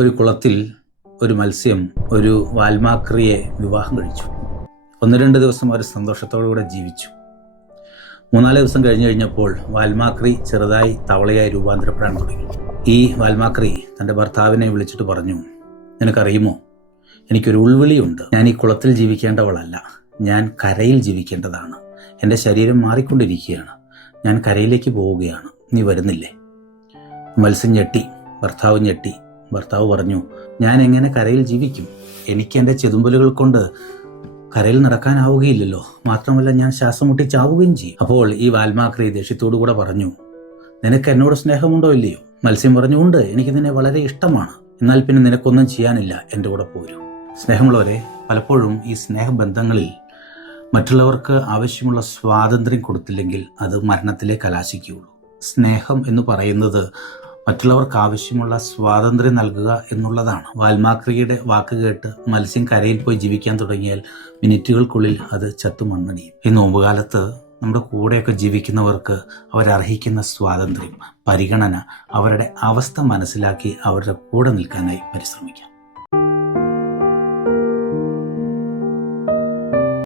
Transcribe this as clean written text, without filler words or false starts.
ഒരു കുളത്തിൽ ഒരു മത്സ്യം ഒരു വാൽമാക്രിയെ വിവാഹം കഴിച്ചു. 1-2 ദിവസം അവർ സന്തോഷത്തോടുകൂടെ ജീവിച്ചു. 3-4 ദിവസം കഴിഞ്ഞപ്പോൾ വാൽമാക്രി ചെറുതായി തവളയായി രൂപാന്തരപ്പെടാൻ തുടങ്ങി. ഈ വാൽമാക്രി തൻ്റെ ഭർത്താവിനെ വിളിച്ചിട്ട് പറഞ്ഞു, നിനക്കറിയുമോ, എനിക്കൊരു ഉൾവിളിയുണ്ട്. ഞാൻ ഈ കുളത്തിൽ ജീവിക്കേണ്ടവളല്ല, ഞാൻ കരയിൽ ജീവിക്കേണ്ടതാണ്. എൻ്റെ ശരീരം മാറിക്കൊണ്ടിരിക്കുകയാണ്, ഞാൻ കരയിലേക്ക് പോവുകയാണ്, നീ വരുന്നില്ലേ? മത്സ്യം ഞെട്ടി, ഭർത്താവ് ഞെട്ടി. ഭർത്താവ് പറഞ്ഞു, ഞാൻ എങ്ങനെ കരയിൽ ജീവിക്കും? എനിക്ക് എൻ്റെ ചെതുമ്പലുകൾ കൊണ്ട് കരയിൽ നടക്കാനാവുകയില്ലല്ലോ, മാത്രമല്ല ഞാൻ ശ്വാസം മുട്ടി ചാവുകയും ചെയ്യും. അപ്പോൾ ഈ വാൽമാക്രി ദേഷ്യത്തോടു കൂടെ പറഞ്ഞു, നിനക്ക് എന്നോട് സ്നേഹമുണ്ടോ ഇല്ലയോ? മത്സ്യം പറഞ്ഞു, ഉണ്ട്, എനിക്ക് നിന്നെ വളരെ ഇഷ്ടമാണ്. എന്നാൽ പിന്നെ നിനക്കൊന്നും ചെയ്യാനില്ല, എൻ്റെ കൂടെ പോരൂ. സ്നേഹമുള്ളവരെ, പലപ്പോഴും ഈ സ്നേഹബന്ധങ്ങളിൽ മറ്റുള്ളവർക്ക് ആവശ്യമുള്ള സ്വാതന്ത്ര്യം കൊടുത്തില്ലെങ്കിൽ അത് മരണത്തിലേക്ക് കലാശിക്കുകയുള്ളൂ. സ്നേഹം എന്ന് പറയുന്നത് മറ്റുള്ളവർക്ക് ആവശ്യമുള്ള സ്വാതന്ത്ര്യം നൽകുക എന്നുള്ളതാണ്. വാൽമാക്രിയുടെ വാക്ക് കേട്ട് മത്സ്യം കരയിൽ പോയി ജീവിക്കാൻ തുടങ്ങിയാൽ മിനിറ്റുകൾക്കുള്ളിൽ അത് ചത്തു മണ്ണടിയും. ഈ നോമ്പുകാലത്ത് നമ്മുടെ കൂടെയൊക്കെ ജീവിക്കുന്നവർക്ക് അവരർഹിക്കുന്ന സ്വാതന്ത്ര്യം, പരിഗണന, അവരുടെ അവസ്ഥ മനസ്സിലാക്കി അവരുടെ കൂടെ നിൽക്കാനായി പരിശ്രമിക്കാം.